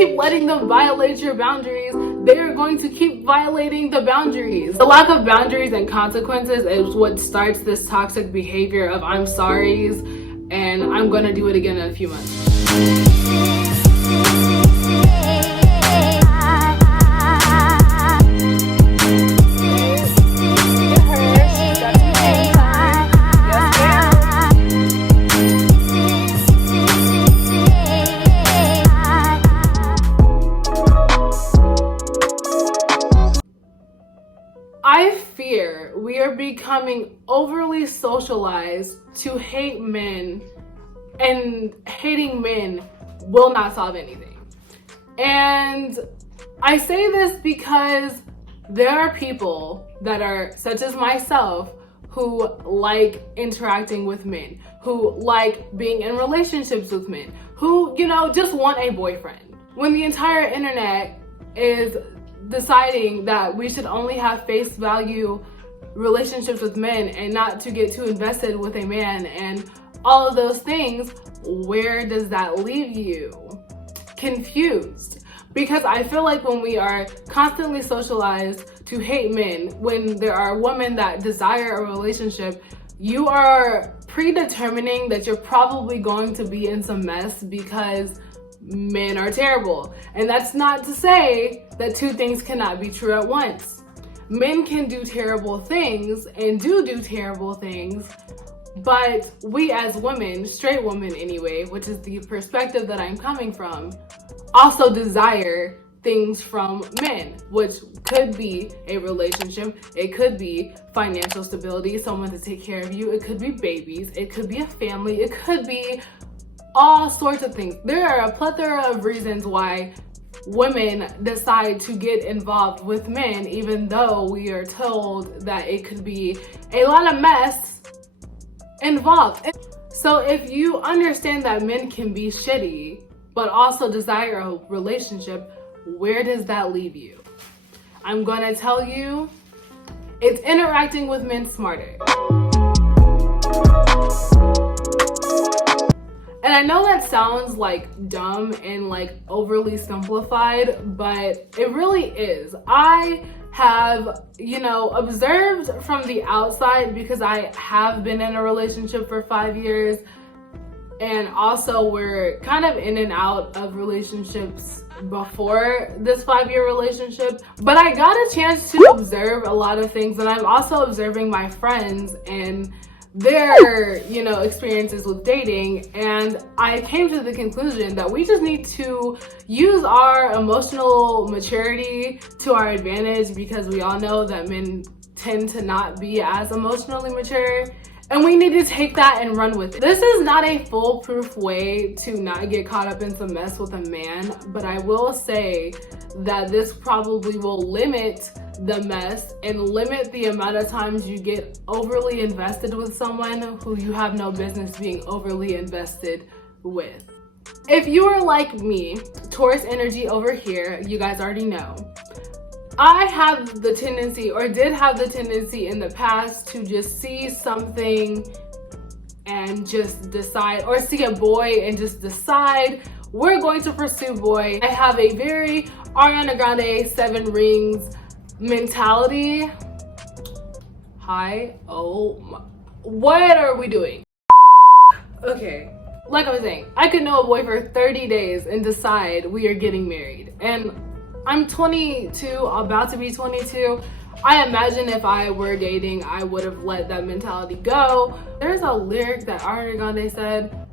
keep letting them violate your boundaries, they're going to keep violating the boundaries. The lack of boundaries and consequences is what starts this toxic behavior of I'm sorry's and I'm gonna do it again in a few months. I fear we are becoming overly socialized to hate men, and hating men will not solve anything. And I say this because there are people that are, such as myself, who like interacting with men, who like being in relationships with men, who, just want a boyfriend. When the entire internet is deciding that we should only have face value relationships with men and not to get too invested with a man and all of those things, where does that leave you? Confused. Because I feel like when we are constantly socialized to hate men, when there are women that desire a relationship, you are predetermining that you're probably going to be in some mess because men are terrible. And that's not to say that two things cannot be true at once. Men can do terrible things and do terrible things, but we as women, straight women anyway, which is the perspective that I'm coming from, also desire things from men, which could be a relationship, it could be financial stability, someone to take care of you, it could be babies, it could be a family, it could be all sorts of things. There are a plethora of reasons why women decide to get involved with men, even though we are told that it could be a lot of mess involved. So if you understand that men can be shitty, but also desire a relationship, where does that leave you? I'm gonna tell you, it's interacting with men smarter. And I know that sounds like dumb and like overly simplified, but it really is. I have, observed from the outside because I have been in a relationship for 5 years, and also we're kind of in and out of relationships before this 5-year relationship. But I got a chance to observe a lot of things, and I'm also observing my friends and their experiences with dating, and I came to the conclusion that we just need to use our emotional maturity to our advantage, because we all know that men tend to not be as emotionally mature, and we need to take that and run with it. This is not a foolproof way to not get caught up in some mess with a man, but I will say that this probably will limit the mess and limit the amount of times you get overly invested with someone who you have no business being overly invested with. If you are like me, Taurus energy over here, you guys already know, I have the tendency, or did have the tendency in the past, to just see something and just decide, or see a boy and just decide we're going to pursue boy. I have a very Ariana Grande 7 Rings mentality. What are we doing? Okay, like I was saying, I could know a boy for 30 days and decide we are getting married. And I'm 22, about to be 22. I imagine if I were dating, I would have let that mentality go. There's a lyric that Ariana Grande said,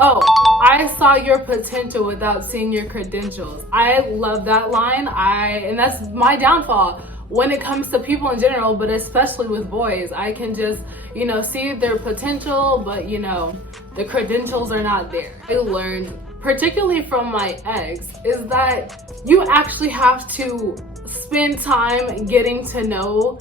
"Oh, I saw your potential without seeing your credentials." I love that line. And that's my downfall when it comes to people in general, but especially with boys. I can just, see their potential, but the credentials are not there. I learned, particularly from my ex, is that you actually have to spend time getting to know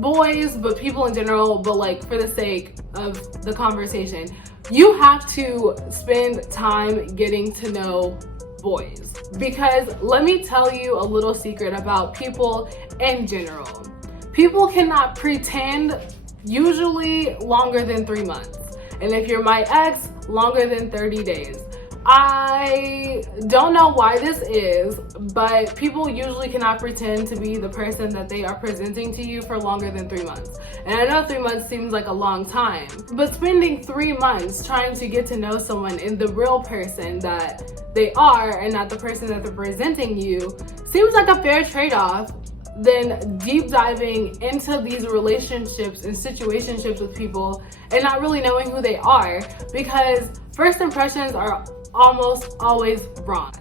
boys, but people in general, but like for the sake of the conversation, you have to spend time getting to know boys. Because let me tell you a little secret about people in general. People cannot pretend usually longer than 3 months. And if you're my ex, longer than 30 days. I don't know why this is, but people usually cannot pretend to be the person that they are presenting to you for longer than 3 months. And I know 3 months seems like a long time, but spending 3 months trying to get to know someone in the real person that they are and not the person that they're presenting you seems like a fair trade-off than deep diving into these relationships and situationships with people and not really knowing who they are, because first impressions are almost always wrong.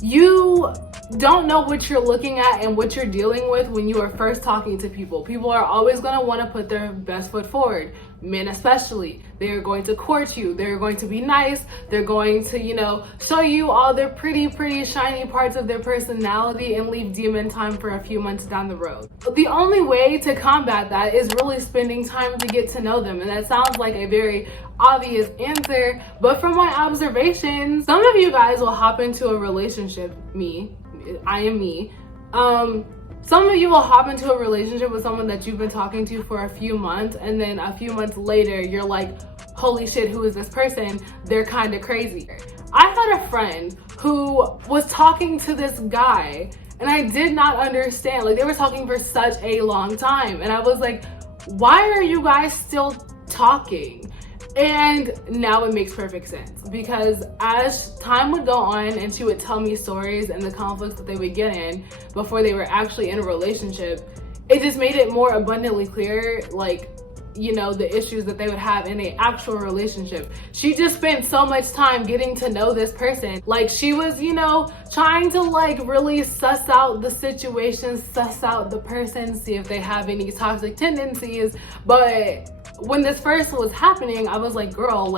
You don't know what you're looking at and what you're dealing with when you are first talking to people. People are always going to want to put their best foot forward. Men especially. They're going to court you. They're going to be nice. They're going to, show you all their pretty shiny parts of their personality and leave demon time for a few months down the road. The only way to combat that is really spending time to get to know them. And that sounds like a very obvious answer, but from my observations, some of you guys will hop into a relationship, I am me. Some of you will hop into a relationship with someone that you've been talking to for a few months, and then a few months later, you're like, holy shit, who is this person? They're kind of crazy. I had a friend who was talking to this guy, and I did not understand. Like, they were talking for such a long time, and I was like, why are you guys still talking? And now it makes perfect sense, because as time would go on and she would tell me stories and the conflicts that they would get in before they were actually in a relationship, it just made it more abundantly clear, the issues that they would have in an actual relationship. She just spent so much time getting to know this person. Like, she was, trying to really suss out the situation, suss out the person, see if they have any toxic tendencies. But when this first was happening, I was like, girl,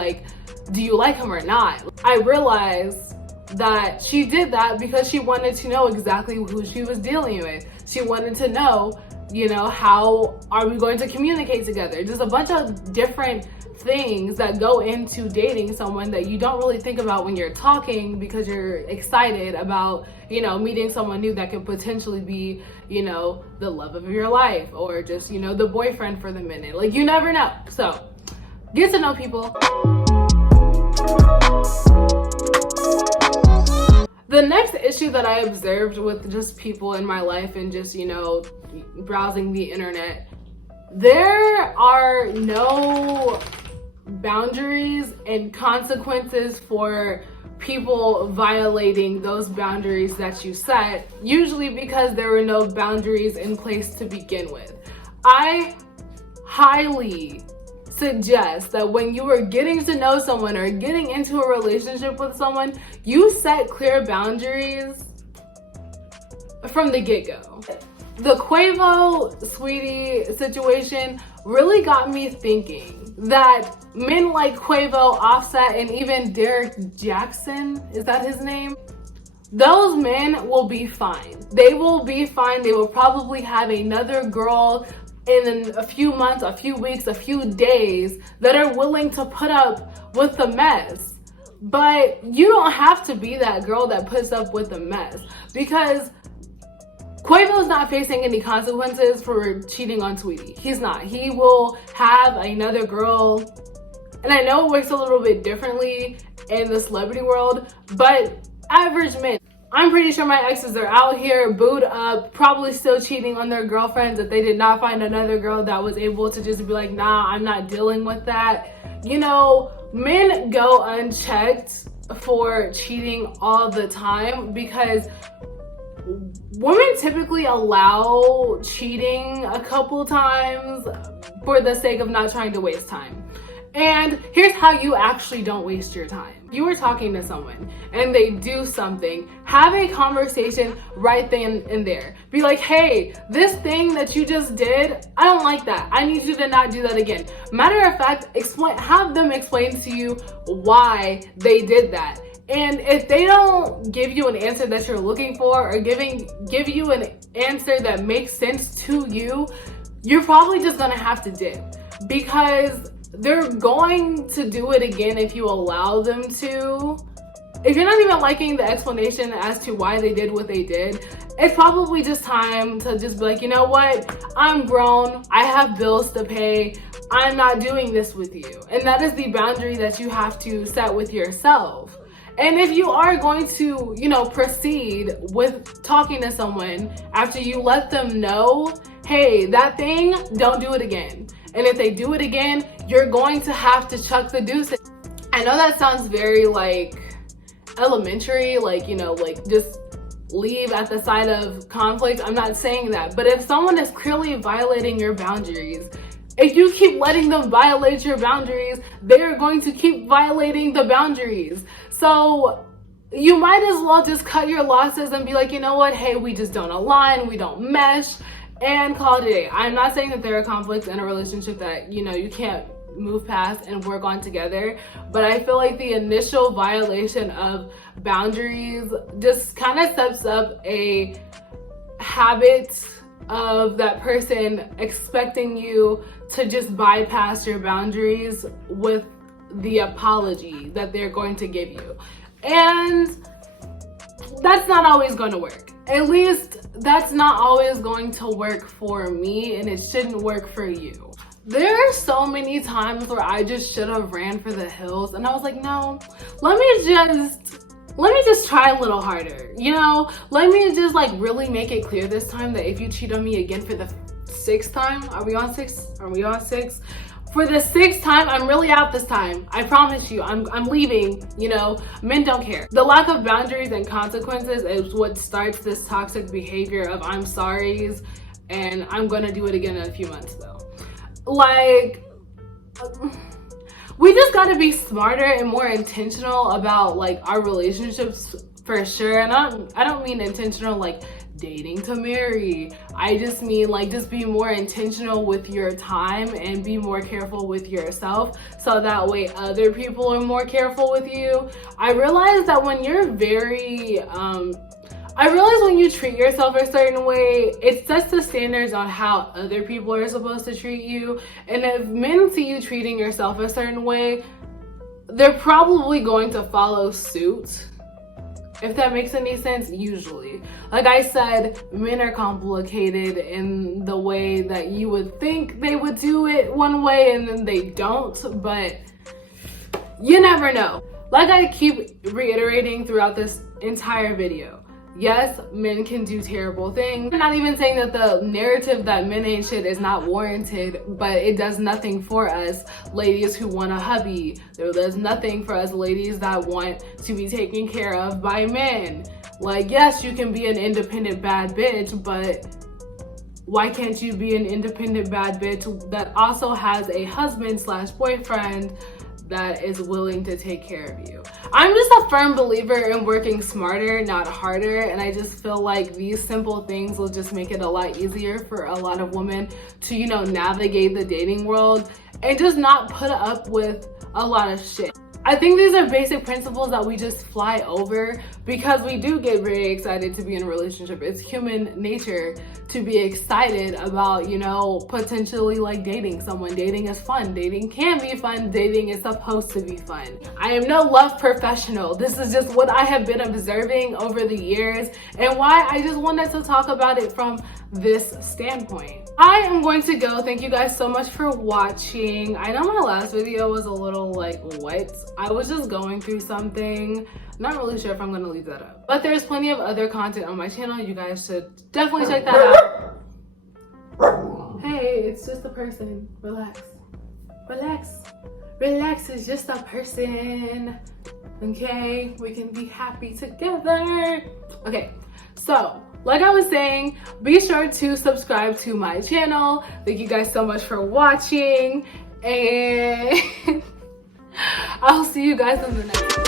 do you like him or not? I realized that she did that because she wanted to know exactly who she was dealing with. She wanted to know, how are we going to communicate together? Just a bunch of different things that go into dating someone that you don't really think about when you're talking, because you're excited about, meeting someone new that could potentially be, the love of your life, or just, the boyfriend for the minute. Like, you never know. So get to know people. The next issue that I observed with just people in my life and just, browsing the internet, there are no boundaries and consequences for people violating those boundaries that you set, usually because there were no boundaries in place to begin with. I highly suggest that when you are getting to know someone or getting into a relationship with someone, you set clear boundaries from the get-go. The Quavo Saweetie situation really got me thinking that men like Quavo, Offset, and even Derek Jackson, is that his name? Those men will be fine. They will be fine. They will probably have another girl in a few months, a few weeks, a few days that are willing to put up with the mess. But you don't have to be that girl that puts up with the mess, because Quavo's not facing any consequences for cheating on Saweetie. He's not. He will have another girl. And I know it works a little bit differently in the celebrity world, but average men, I'm pretty sure my exes are out here booed up, probably still cheating on their girlfriends if they did not find another girl that was able to just be like, nah, I'm not dealing with that. Men go unchecked for cheating all the time because women typically allow cheating a couple times for the sake of not trying to waste time. And here's how you actually don't waste your time. You were talking to someone and they do something, have a conversation right then and there. Be like, hey, this thing that you just did, I don't like that. I need you to not do that again. Matter of fact, have them explain to you why they did that. And if they don't give you an answer that you're looking for, or give you an answer that makes sense to you, you're probably just gonna have to dip, because they're going to do it again if you allow them to. If you're not even liking the explanation as to why they did what they did, it's probably just time to just be like, you know what? I'm grown. I have bills to pay. I'm not doing this with you. And that is the boundary that you have to set with yourself. And if you are going to, you know, proceed with talking to someone after you let them know, hey, that thing, don't do it again. And if they do it again, you're going to have to chuck the deuce. I know that sounds very like elementary, like, you know, like just leave at the side of conflict. I'm not saying that. But if someone is clearly violating your boundaries, if you keep letting them violate your boundaries, they're going to keep violating the boundaries. So you might as well just cut your losses and be like, you know what, hey, we just don't align, we don't mesh, and call it a day. I'm not saying that there are conflicts in a relationship that, you know, you can't move past and work on together, but I feel like the initial violation of boundaries just kind of sets up a habit of that person expecting you to just bypass your boundaries with the apology that they're going to give you. And that's not always going to work. At least that's not always going to work for me, and it shouldn't work for you. There are so many times where I just should have ran for the hills, and I was like, no, let me just try a little harder, you know? Let me just like really make it clear this time that if you cheat on me again for the 6th time, are we on 6? For the 6th time, I'm really out this time. I promise you, I'm leaving, you know? Men don't care. The lack of boundaries and consequences is what starts this toxic behavior of I'm sorries and I'm gonna do it again in a few months though. Like, we just gotta be smarter and more intentional about like our relationships for sure. And I don't mean intentional like dating to marry. I just mean like just be more intentional with your time and be more careful with yourself, so that way other people are more careful with you. I realize that when you're when you treat yourself a certain way, it sets the standards on how other people are supposed to treat you. And if men see you treating yourself a certain way, they're probably going to follow suit. If that makes any sense, usually. Like I said, men are complicated in the way that you would think they would do it one way and then they don't, but you never know. Like I keep reiterating throughout this entire video, yes, men can do terrible things. I'm not even saying that the narrative that men ain't shit is not warranted, but it does nothing for us ladies who want a hubby. There does nothing for us ladies that want to be taken care of by men. Like, yes, you can be an independent bad bitch, but why can't you be an independent bad bitch that also has a husband/boyfriend that is willing to take care of you? I'm just a firm believer in working smarter, not harder, and I just feel like these simple things will just make it a lot easier for a lot of women to, you know, navigate the dating world and just not put up with a lot of shit. I think these are basic principles that we just fly over because we do get very excited to be in a relationship. It's human nature to be excited about, you know, potentially like dating someone. Dating is fun. Dating can be fun. Dating is supposed to be fun. I am no love professional. This is just what I have been observing over the years and why I just wanted to talk about it from this standpoint. I am going to go. Thank you guys so much for watching. I know my last video was a little like, what? I was just going through something. Not really sure if I'm gonna leave that up. But there's plenty of other content on my channel. You guys should definitely check that out. Hey, it's just a person. Relax. Relax. Relax, it's just a person. Okay, we can be happy together. Okay, so like I was saying, be sure to subscribe to my channel. Thank you guys so much for watching, and I'll see you guys in the next one.